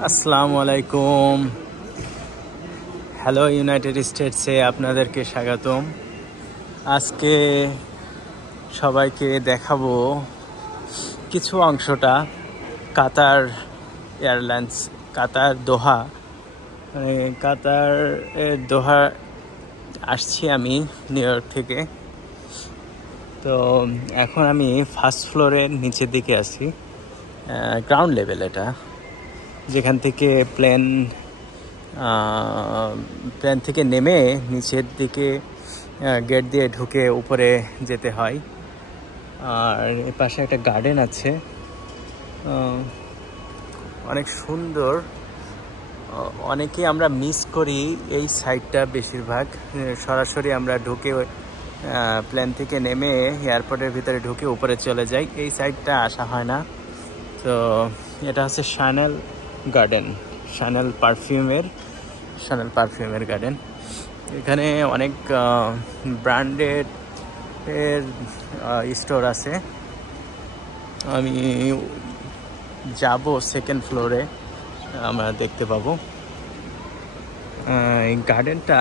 আসসালামু আলাইকুম। Hello United স্টেটসে আপনাদেরকে স্বাগতম। আজকে সবাইকে দেখাবো কিছু অংশটা কাতার এয়ারলাইন্স, কাতার দোহা। কাতার দোহা আসছি আমি নিউ ইয়র্ক থেকে। তো এখন আমি ফার্স্ট ফ্লোরের নিচের দিকে আছি, গ্রাউন্ড লেভেল এটা, যেখান থেকে প্লেন থেকে নেমে নিচের দিকে গেট দিয়ে ঢুকে উপরে যেতে হয়। আর এর পাশে একটা গার্ডেন আছে, অনেক সুন্দর। অনেকেই আমরা মিস করি এই সাইডটা, বেশিরভাগ সরাসরি আমরা ঢুকে প্লেন থেকে নেমে এয়ারপোর্টের ভিতরে ঢুকে উপরে চলে যাই, এই সাইডটা আসা হয় না। তো এটা হচ্ছে শানেল গার্ডেন, শানেল পারফিউমের গার্ডেন। এখানে অনেক ব্র্যান্ডেড এর স্টোর আছে। আমি যাব সেকেন্ড ফ্লোরে, আমরা দেখতে পাবো এই গার্ডেনটা।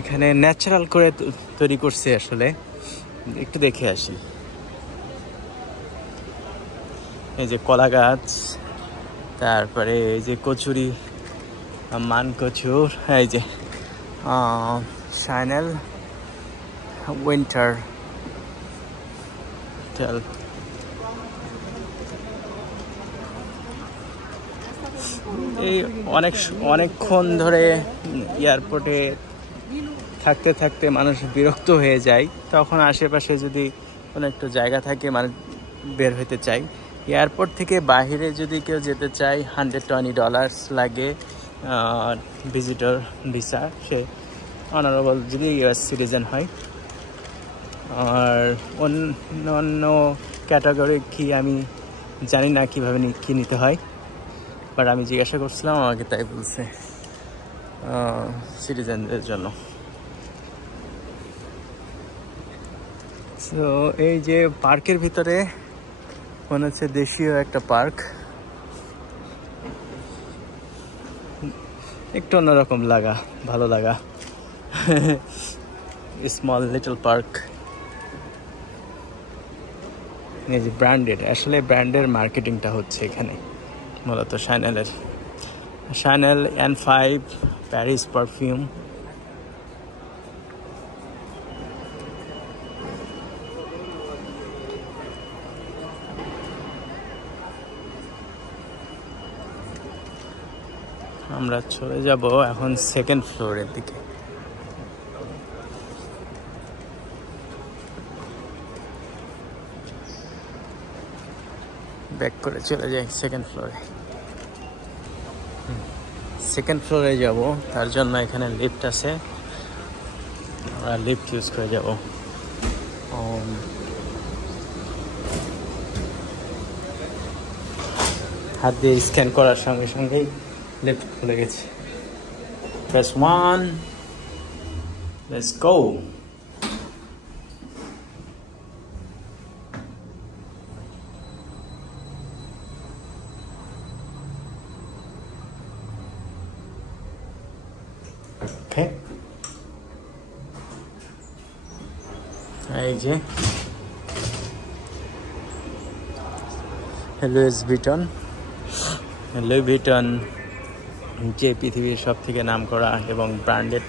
এখানে ন্যাচারাল করে তৈরি করছে, আসলে একটু দেখে আসি। এই যে কলা গাছ, তারপরে এই যে কচুরি, মান কচুর, এই যে শানেল উইন্টার হোটেল। এই অনেকক্ষণ ধরে এয়ারপোর্টে থাকতে থাকতে মানুষ বিরক্ত হয়ে যায়, তখন আশেপাশে যদি কোনো একটু জায়গা থাকে মানুষ বের হতে চায়। এয়ারপোর্ট থেকে বাইরে যদি কেউ যেতে চায় $120 লাগে ভিজিটর ভিসা, সে অনারেবল যদি US সিটিজেন হয়। আর অন্য ক্যাটাগরি কি আমি জানি না কীভাবে কী নিতে হয়, বাট আমি জিজ্ঞাসা করছিলাম, আমাকে তাই বলছে সিটিজেনদের জন্য। তো এই যে পার্কের ভিতরে মনে হচ্ছে দেশীয় একটা পার্ক, একটু অন্যরকম লাগা, ভালো লাগা। Small little park. এই যে ব্র্যান্ডেড, আসলে ব্র্যান্ডের মার্কেটিংটা হচ্ছে এখানে মূলত শানেল N5 প্যারিস পারফিউম। আমরা চলে যাব এখন সেকেন্ড ফ্লোরের দিকে। ব্যাক করে চলে যাই সেকেন্ড ফ্লোরে যাব। তার জন্য এখানে লিফট আছে, আমরা লিফট ইউজ করে যাব। হাত দিয়ে স্ক্যান করার সঙ্গে সঙ্গেই লিফট খুলে গেছে। প্রেস 1, লেটস গো। ওকে, এই যে লুইস ভিটন, যে পৃথিবীর সব থেকে নাম করা এবং ব্র্যান্ডেড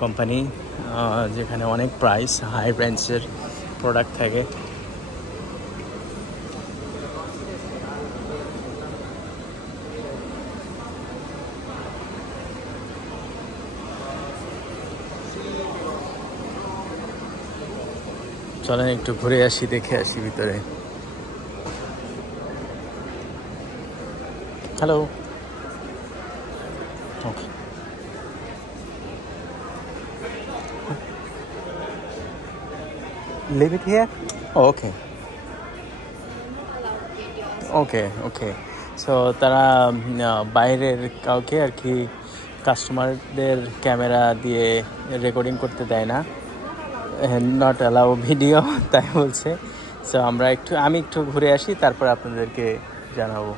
কোম্পানি, যেখানে অনেক প্রাইস, হাই রেঞ্জের প্রোডাক্ট থাকে। চলেন একটু ঘুরে আসি, দেখে আসি ভিতরে। হ্যালো, ওকে, leave it here? Oh, okay. ওকে। সো তারা বাইরের কাউকে আর কি কাস্টমারদের ক্যামেরা দিয়ে রেকর্ডিং করতে দেয় না, নট অ্যালাউ ভিডিও, তাই বলছে। সো আমি একটু ঘুরে আসি, তারপর আপনাদেরকে জানাবো।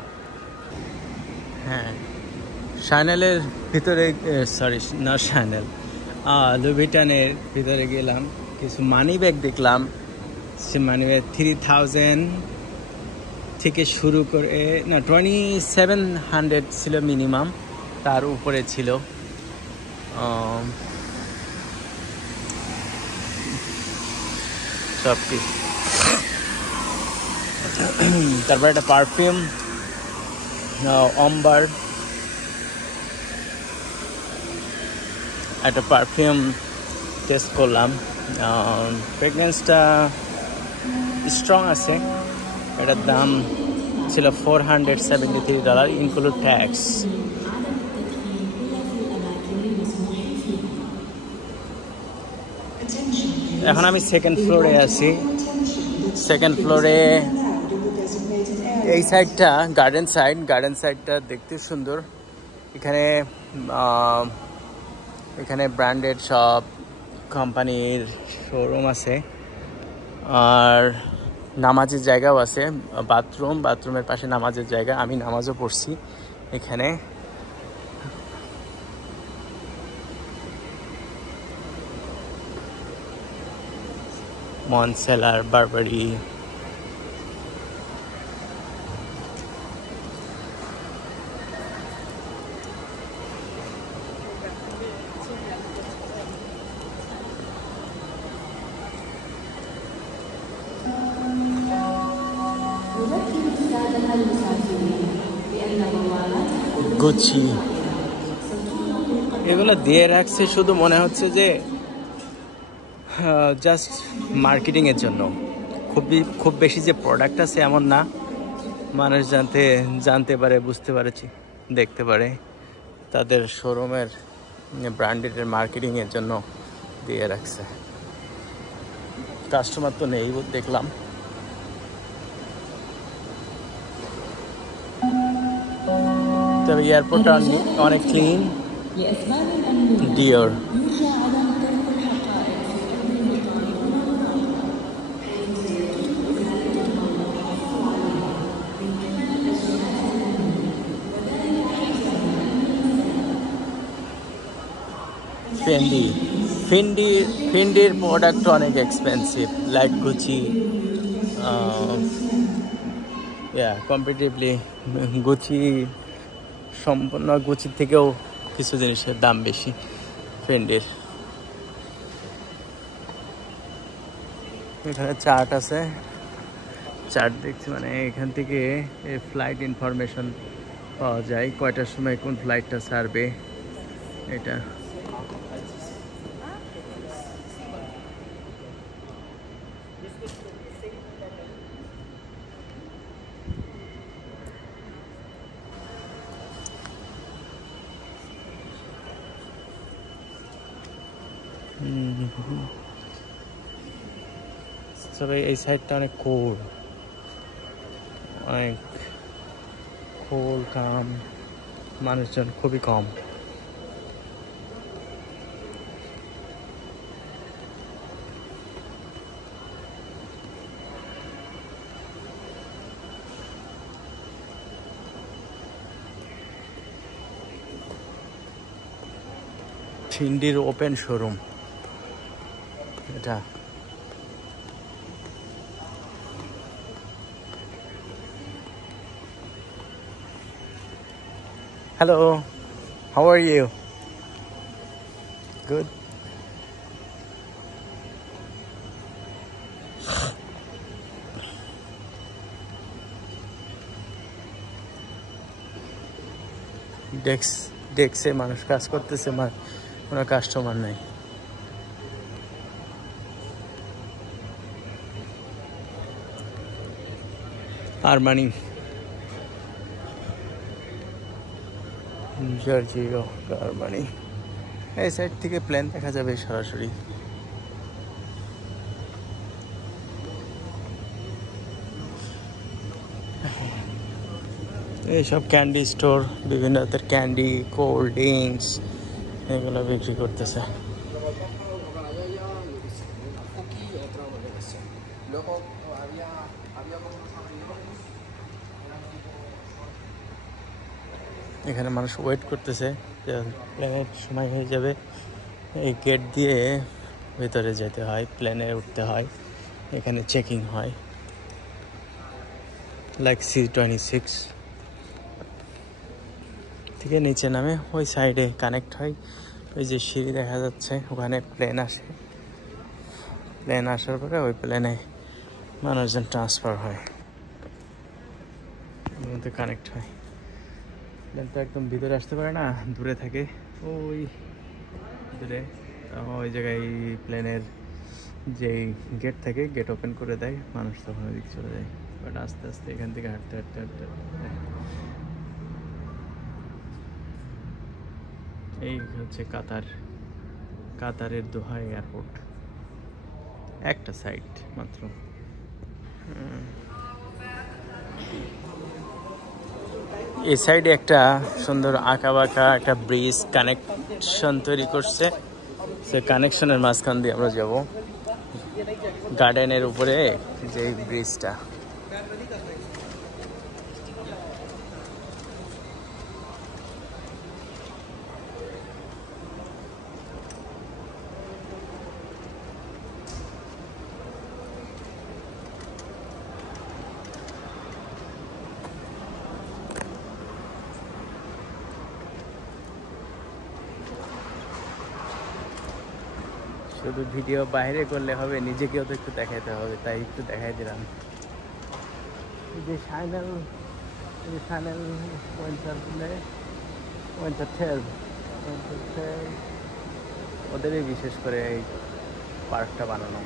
হ্যাঁ, শানেলের ভিতরে, সরি না শানেল, লুভিটানের ভিতরে গেলাম, কিছু মানি ব্যাগ দেখলাম। সে মানি ব্যাগ 3000 থেকে শুরু করে, না 2700 ছিল মিনিমাম, তার উপরে ছিল। সব কিছু। তারপর একটা পারফিউম, অম্বার, একটা পারফিউম টেস্ট করলাম। ফ্রেগনেন্সটা স্ট্রং আছে। এটার দাম ছিল $473, ইনক্লুড ট্যাক্স। এখন আমি সেকেন্ড ফ্লোরে আছি। সেকেন্ড ফ্লোরে এই সাইডটা গার্ডেন সাইডটা দেখতে সুন্দর। এখানে ব্র্যান্ডেড সব কোম্পানির শোরুম আছে, আর নামাজের জায়গাও আছে। বাথরুমের পাশে নামাজের জায়গা, আমি নামাজও পড়ছি এখানে। মনসেলার, বারবারি, গুচি, এগুলো দিয়ে রাখছে শুধু মনে হচ্ছে যে জাস্ট মার্কেটিংয়ের জন্য। খুব বেশি যে প্রোডাক্ট আছে এমন না, মানুষ জানতে পারে, বুঝতে পারে, দেখতে পারে, তাদের শোরুমের ব্র্যান্ডের মার্কেটিংয়ের জন্য দিয়ে রাখছে। কাস্টমার তো নেই দেখলাম। তবে এয়ারপোর্টটা অনেক ক্লিন। ডিওর, ফিন্ডির প্রোডাক্ট অনেক এক্সপেন্সিভ, লাইক গুচি। কম্পারেটিভলি সম্পূর্ণ গুচির থেকেও কিছু জিনিসের দাম বেশি ফিন্ডির। এখানে চার্ট আছে, চার্ট দেখছি, মানে এখান থেকে ফ্লাইট ইনফরমেশন পাওয়া যায়, কয়টার সময় কোন ফ্লাইটটা ছাড়বে। এটা তবে এই সাইডটা অনেক কোল কাম, মানুষজন খুবই কম। ফিন্ডির ওপেন শোরুম এটা। Hello, how are you? Good. ডেস্কে মানুষ কাজ করতেছে, কোনো কাস্টমার নাই। Armani, Giorgio, Armani. এই সাইড থেকে প্লেন দেখা যাবে সরাসরি। এইসব ক্যান্ডি স্টোর, বিভিন্ন ধরনের ক্যান্ডি, কোল্ড ড্রিঙ্কস এগুলো বিক্রি করতেছে। এখানে মানুষ ওয়েট করতেছে যে প্লেনের সময় হয়ে যাবে। এই গেট দিয়ে ভেতরে যেতে হয়, প্লেনে উঠতে হয়, এখানে চেকিং হয় লাইক C-26 থেকে নিচে নামে ওই সাইডে কানেক্ট হয়। ওই যে সিঁড়ি দেখা যাচ্ছে, ওখানে প্লেন আসে, প্লেন আসার পরে ওই প্লেনে মানুষজন ট্রান্সফার হয়, ওর মধ্যে কানেক্ট হয়। প্লেন তো একদম ভিতরে আসতে পারে না, দূরে থাকে, ওই দূরে। ওই জায়গায় প্লেনের যেই গেট থাকে, গেট ওপেন করে দেয়, মানুষ তখন ওইদিকে চলে যায়। বাট আস্তে আস্তে এখান থেকে হাঁটতে হাঁটতে হাঁটতে এই হচ্ছে কাতারের দোহা এয়ারপোর্ট, একটা সাইড মাত্র। এই সাইডে একটা সুন্দর আঁকা বাঁকা একটা ব্রিজ কানেকশন তৈরি করছে। সে কানেকশনের মাঝখান দিয়ে আমরা যাব গার্ডেনের উপরে, যে ব্রিজটা। শুধু ভিডিও বাইরে করলে হবে, নিজেকেও তো একটু দেখাইতে হবে, তাই একটু দেখাই দিলাম। এই যে সাইনাল ওদেরই বিশেষ করে এই পার্কটা বানানো।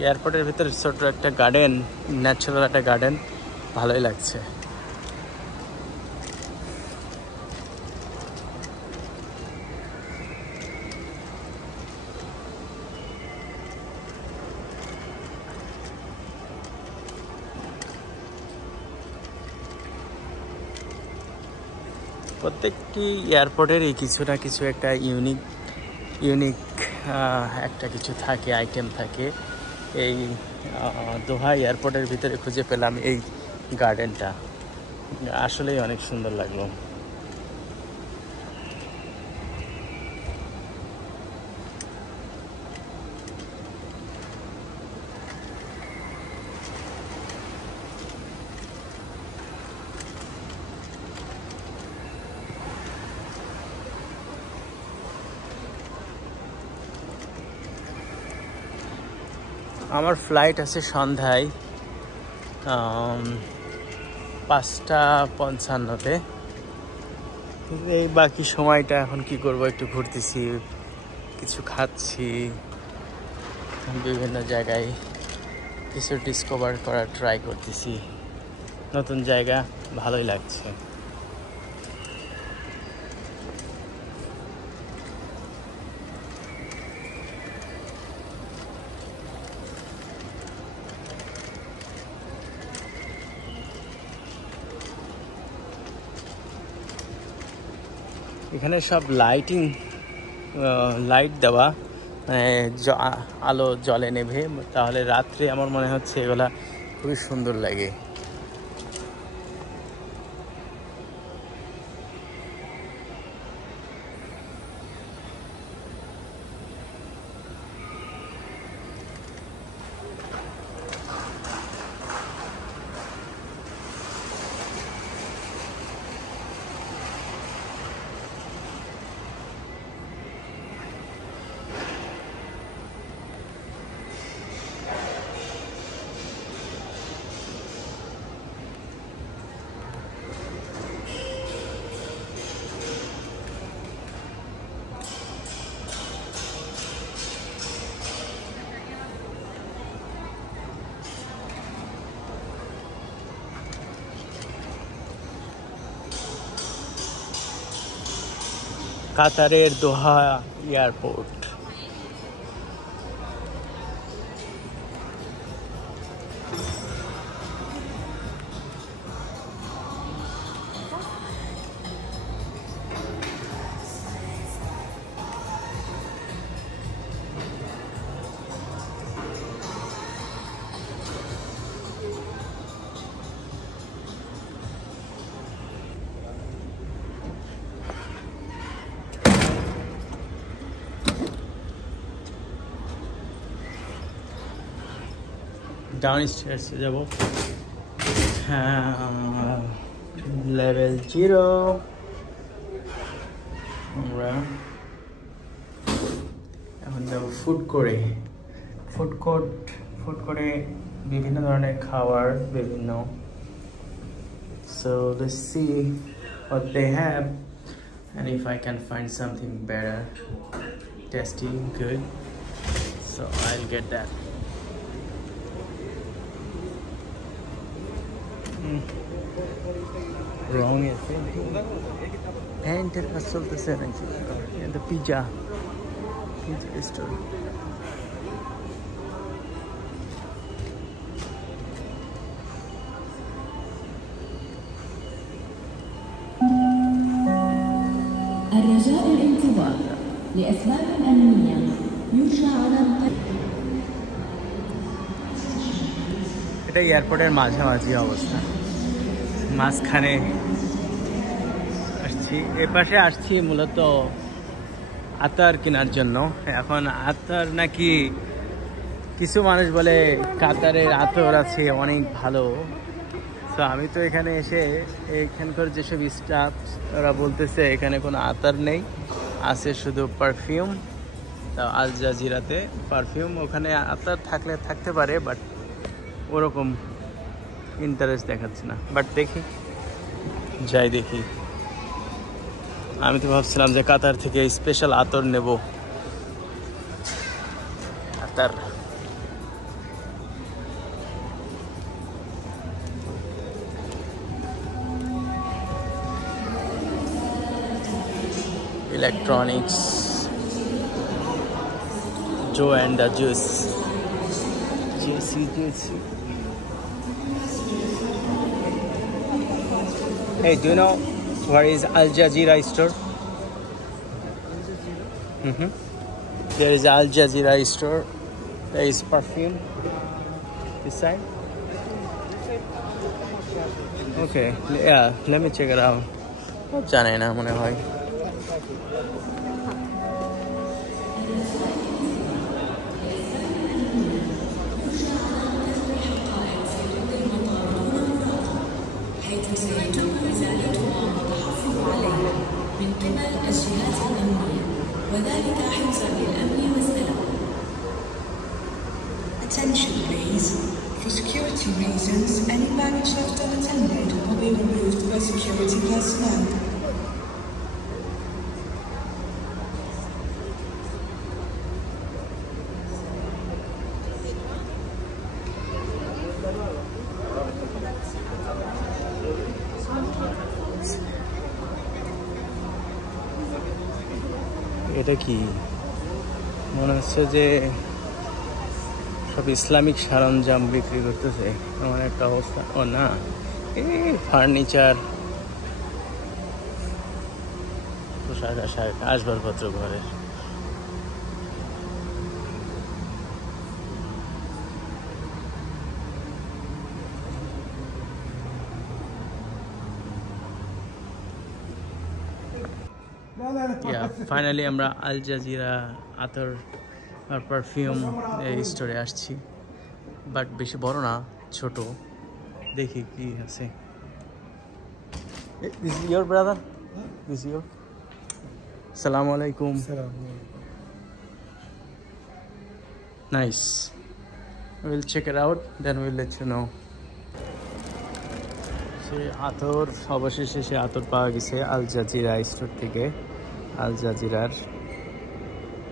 এয়ারপোর্টের ভিতরে ছোট একটা গার্ডেন, ন্যাচারাল একটা গার্ডেন, ভালোই লাগছে। প্রত্যেকটি এয়ারপোর্টেরই কিছু না কিছু একটা ইউনিক একটা কিছু থাকে, আইটেম থাকে। এই দোহা এয়ারপোর্টের ভিতরে খুঁজে পেলাম এই গার্ডেনটা, আসলেই অনেক সুন্দর লাগলো। আমার ফ্লাইট আছে সন্ধ্যায় 5:55-তে। এই বাকি সময়টা এখন কি করব, একটু ঘুরতেছি, কিছু খাচ্ছি, বিভিন্ন জায়গায় কিছু ডিসকভার করার ট্রাই করতেছি, নতুন জায়গা, ভালোই লাগছে। এখানে সব লাইট দেওয়া, মানে আলো জলে নেভে, তাহলে রাত্রে আমার মনে হচ্ছে এগুলা খুবই সুন্দর লাগে। কাতারের দোহা এয়ারপোর্ট। ডাউন স্টেয়ার্সে যাব। লেভেল 0 আমরা এখন যাবো ফুড কোর্টে বিভিন্ন ধরনের খাবার বিভিন্ন। So let's see what they have and if I can find something better, tasty, good, so I'll get that. Wrong is enter assault the syringe and the pizza store. الرجاء الانتظار لأسباب أمنية يرجى على এটা এয়ারপোর্টের মাঝামাঝি অবস্থা, মাঝখানে আসছি। এপাশে আসছি মূলত আতর কেনার জন্য। এখন আতর নাকি কিছু মানুষ বলে কাতারের আতর আছে অনেক ভালো। তো আমি তো এখানে এসে এখানকার যেসব স্টাফ ওরা বলতেছে এখানে কোনো আতর নেই, আছে শুধু পারফিউম। তা আল জাজিরাতে পারফিউম, ওখানে আতর থাকলে থাকতে পারে, বাট ওরকম ইন্টারেস্ট দেখাচ্ছে না। বাট দেখি, যাই দেখি। আমি তো ভাবছিলাম যে কাতার থেকে স্পেশাল আতর নেব। আতর electronics, Joe and the Juice, JC. Hey, do you know where is Al Jazeera store? There is Al Jazeera store. There is perfume this side. Okay, yeah, let me check it out. জানি না, মনে হয় Attention please. For security reasons, any baggage left unattended will be removed by security personnel. এটা কি মনে হচ্ছে যে সব ইসলামিক সরঞ্জাম বিক্রি করতেছে, এমন একটা অবস্থা। ও না, এই ফার্নিচার, পোশাক আশাক, আসবাবপত্র ঘরের। ফাইনালি আমরা আল জাজিরা আতর আর পারফিউম এই স্টোরে আসছি, বাট বেশি বড় না, ছোট। দেখি কি আছে। This is your brother? This is your? আসসালামু আলাইকুম। Nice, will check it out, then will let you know. সে আতর, অবশেষে সে আতর পাওয়া গেছে আল জাজিরা স্টোর থেকে। আল জাজিরার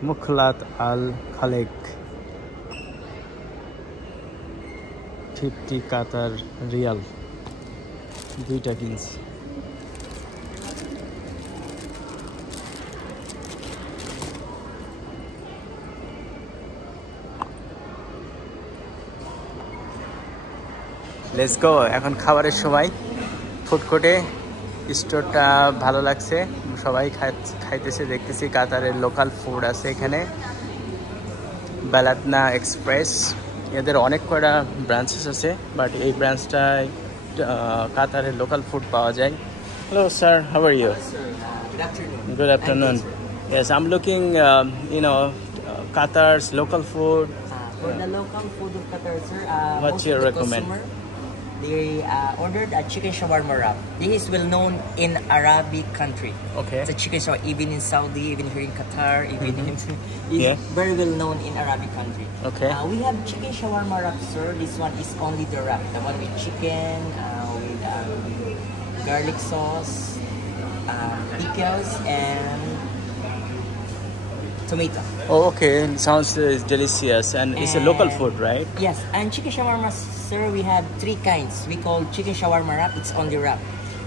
মুখলাত আল খালেক, 50 কাতার রিয়াল, 2টা কিনছি। Let's go. এখন খাবারের সময়। ফুড কোর্টে স্টোরটা ভালো লাগছে, সবাই খাইতেছে দেখতেছি। কাতারের লোকাল ফুড আছে এখানে, বেলাতনা এক্সপ্রেস। এদের অনেক কয়টা ব্রাঞ্চেস আছে, বাট এই ব্রাঞ্চটায় কাতারের লোকাল ফুড পাওয়া যায়। Hello sir, how are you? Good afternoon. Yes, I'm looking, Qatar's local food, For the local food of Qatar, sir, What most you of the recommend? customer, they ordered a chicken shawarma wrap. This is well known in Arabic country. Okay. It's a chicken shawarma, even in Saudi, even here in Qatar, even in it's Yeah. very well known in Arabic country. Okay. We have chicken shawarma wrap, sir. This one is only the wrap, the one with chicken, with garlic sauce, pickles, and tomato. Oh, okay. Sounds delicious, and it's a local And- food, right? Yes, and chicken shawarma, sir, we have 3 kinds. We call chicken shawarma wrap. It's on the wrap.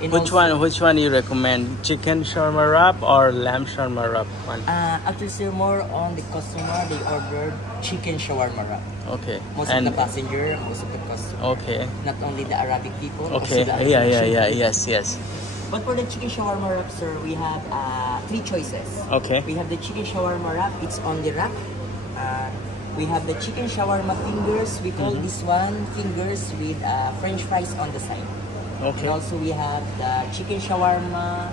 And Which also- one? Which one you recommend? Chicken shawarma wrap or lamb shawarma wrap one? Actually, sir, more on the customer, they ordered chicken shawarma wrap. Okay. Most of the passenger, most of the customer. Okay. Not only the Arabic people. Okay. also the Yeah. Arabic Yes. Yes. But for the chicken shawarma wrap, sir, we have 3 choices. Okay. We have the chicken shawarma wrap. It's on the wrap. We have the chicken shawarma fingers. We call this one fingers with French fries on the side. Okay. And also we have the chicken shawarma.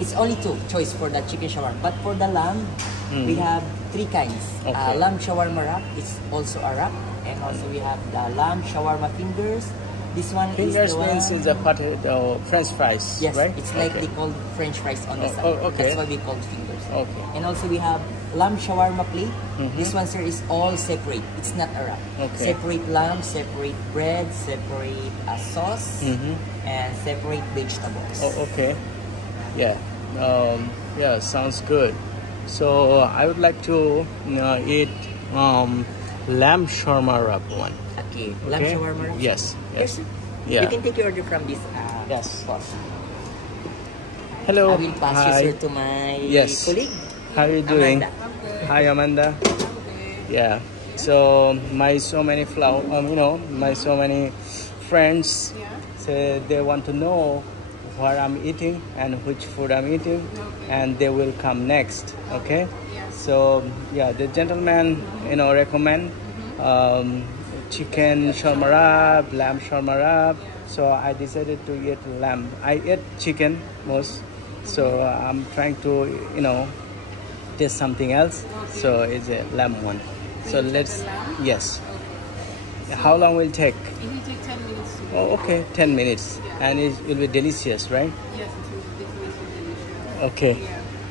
It's only 2 choice for the chicken shawarma. But for the lamb, we have 3 kinds. Okay. Lamb shawarma wrap. It's also a wrap. And also we have the lamb shawarma fingers. This one Fingers is the means one. is a potato French fries, Yes, right? it's like Okay. they call French fries on the Oh, side. oh, okay. That's why we call fingers. Okay. And also we have lamb shawarma plate. This one, sir, is all separate. It's not a wrap. Okay. Separate lamb, separate bread, separate sauce, and separate vegetables. Oh, okay. Yeah. Yeah. Sounds good. So I would like to eat lamb shawarma wrap one. Okay, lamb Okay. shawarma wrap? Yes. Yes, sir. Yeah. You can take your order from this Yes. spot. Hello. I will pass you, sir, to my Yes. colleague. How are you doing? Amanda. Hi, Amanda. Yeah. So my so many my so many friends say they want to know what I'm eating and which food I'm eating, and they will come next. Okay. So yeah, the gentleman recommend chicken shawarma wrap, lamb shawarma wrap. So I decided to eat lamb. I eat chicken most, so I'm trying to taste something else. So it's a lamb one. So let's yes. How long will it take? It will take 10 minutes to Oh, okay, 10 minutes, and it will be delicious, right? Yes, it will definitely delicious. Okay.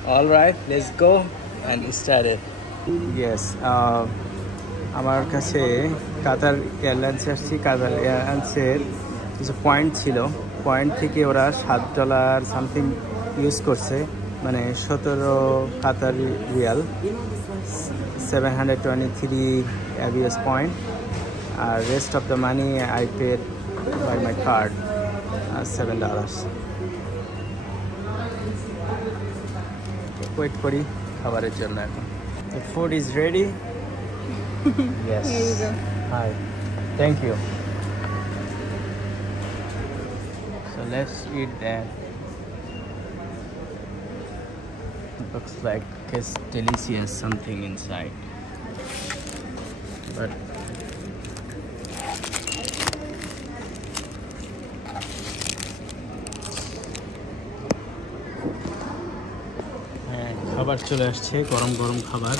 All right, let's go and start it. Yes. আমার কাছে কাতার এয়ারলাইন্সে আসছি। কাতার এয়ারলাইন্সের কিছু পয়েন্ট ছিল, পয়েন্ট থেকে ওরা $7 something use করছে, মানে 17 কাতার রিয়াল, 723 ABS পয়েন্ট, আর rest of the money I paid by my card $7. Wait করি খাবারের জন্য এখন। The food is ready. Yes. Here you go. Hi. Thank you. So let's eat that. Looks like it's delicious something inside. But খাবার চলে আসছে, গরম গরম খাবার।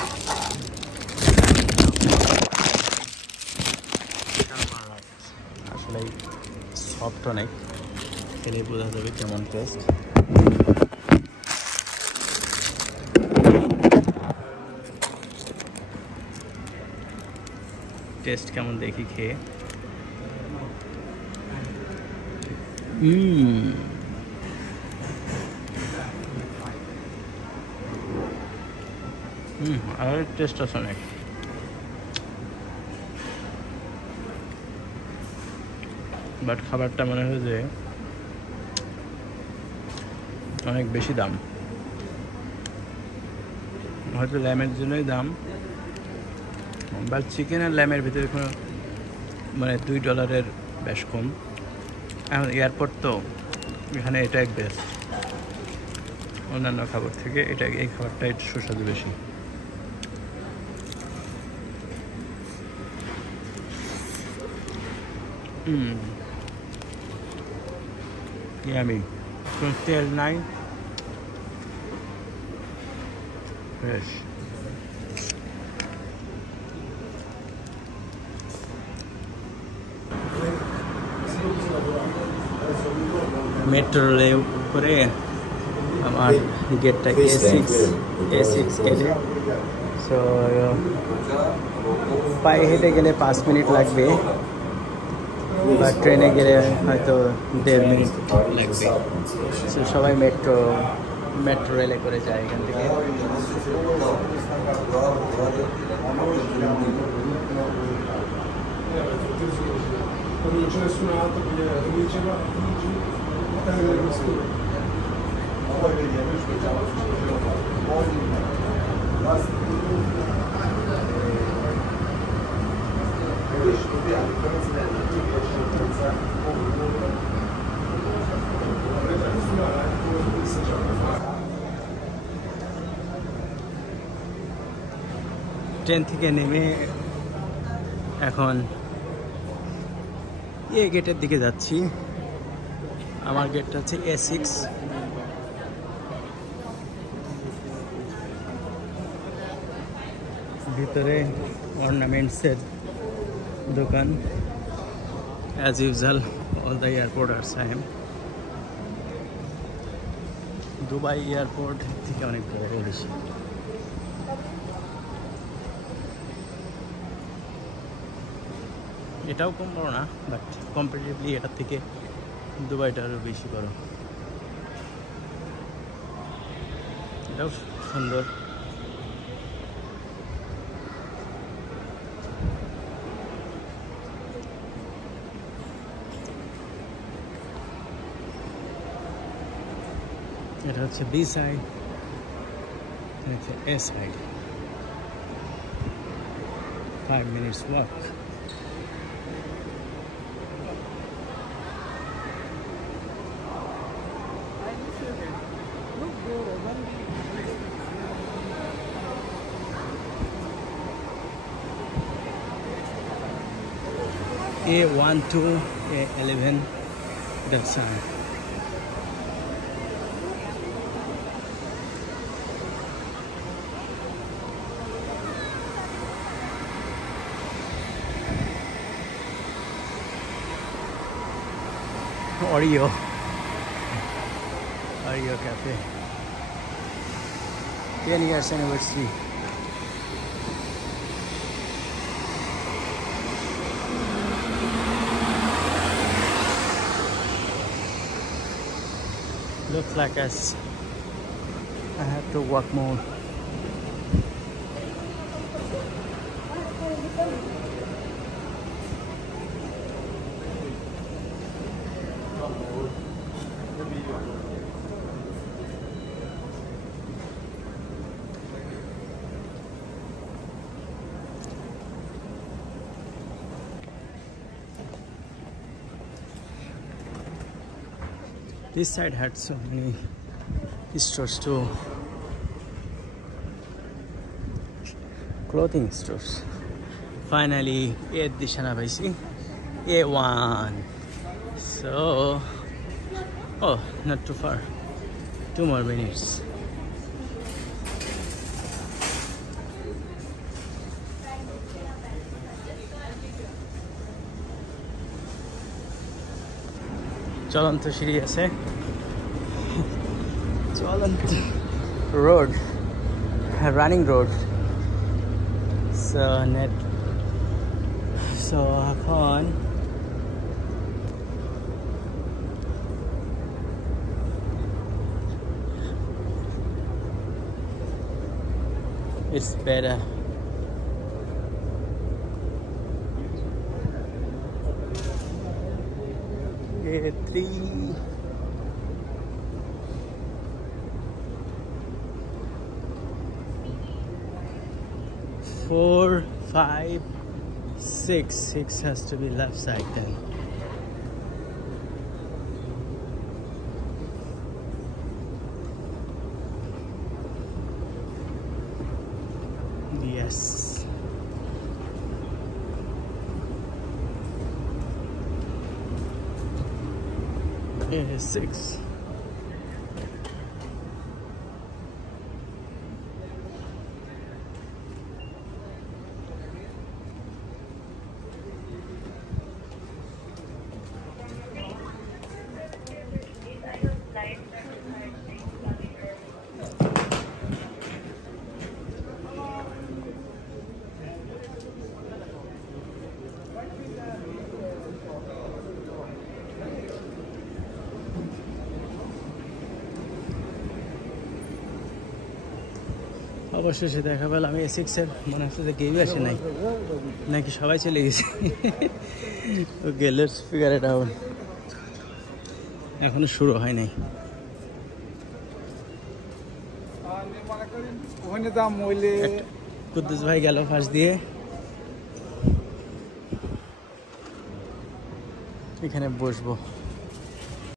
আসলে সফট অনেক, খেলে বোঝা যাবে কেমন টেস্ট। টেস্ট কেমন দেখি খেয়ে। আর টেস্ট আছে অনেক। বাট খাবারটা মনে হয় যে অনেক বেশি দাম, হয়তো ল্যামের জন্যই দাম, বাট চিকেন আর ল্যামের ভিতরে কোনো মানে $2 বেশ কম। এখন এয়ারপোর্ট তো, এখানে এটাই বেস্ট অন্যান্য খাবার থেকে। এই খাবারটা একটু সুস্বাদু বেশি। Yummy. $29. Fresh. মেট্রো রেলে করে আমার গেটটা A6 গেটে। সো পায়ে হেঁটে গেলে 5 মিনিট লাগবে, বা ট্রেনে গেলে হয়তো 1.5 মিনিট লাগবে। সো সবাই মেট্রো রেলে করে যায় এখান থেকে। ট্রেন থেকে নেমে এখন গেটের দিকে যাচ্ছি। আমার গেটটা হচ্ছে A6। ভিতরে অর্নামেন্টসের দোকান, as usual all the airport are same. Dubai airport থেকে অনেক বড় বেশি। এটাও কম বড় না, বাট কম্পারেটিভলি এটার থেকে দুবাইটা আরও বেশি বড়। এটাও সুন্দর। এটা হচ্ছে B সাইড, এটা হচ্ছে A side. 5 minutes walk. A12, A11, that's Oreo Cafe, Years Anniversary. Looks like I have to walk more. This side had so many stores too, clothing stores. Finally, Dishana Baisi, A1. So, oh, not too far. 2 more minutes. চলন্ত সিঁড়ি আছে, চলন্ত road, running road. So এখন it's better. A3, 4, 5, 6. 6 has to be left side then. Yes. A6. অবশেষে দেখা পেলাম আমি এসিক্সের, মনে হচ্ছে যে কেউই আসে নাই, নাকি সবাই চলে গেছে। ওকে, লেটস ফিগার ইট আউট। এখনো শুরু হয় নাই। কুদ্দুস ভাই গেল পাশ দিয়ে, এখানে বসবো।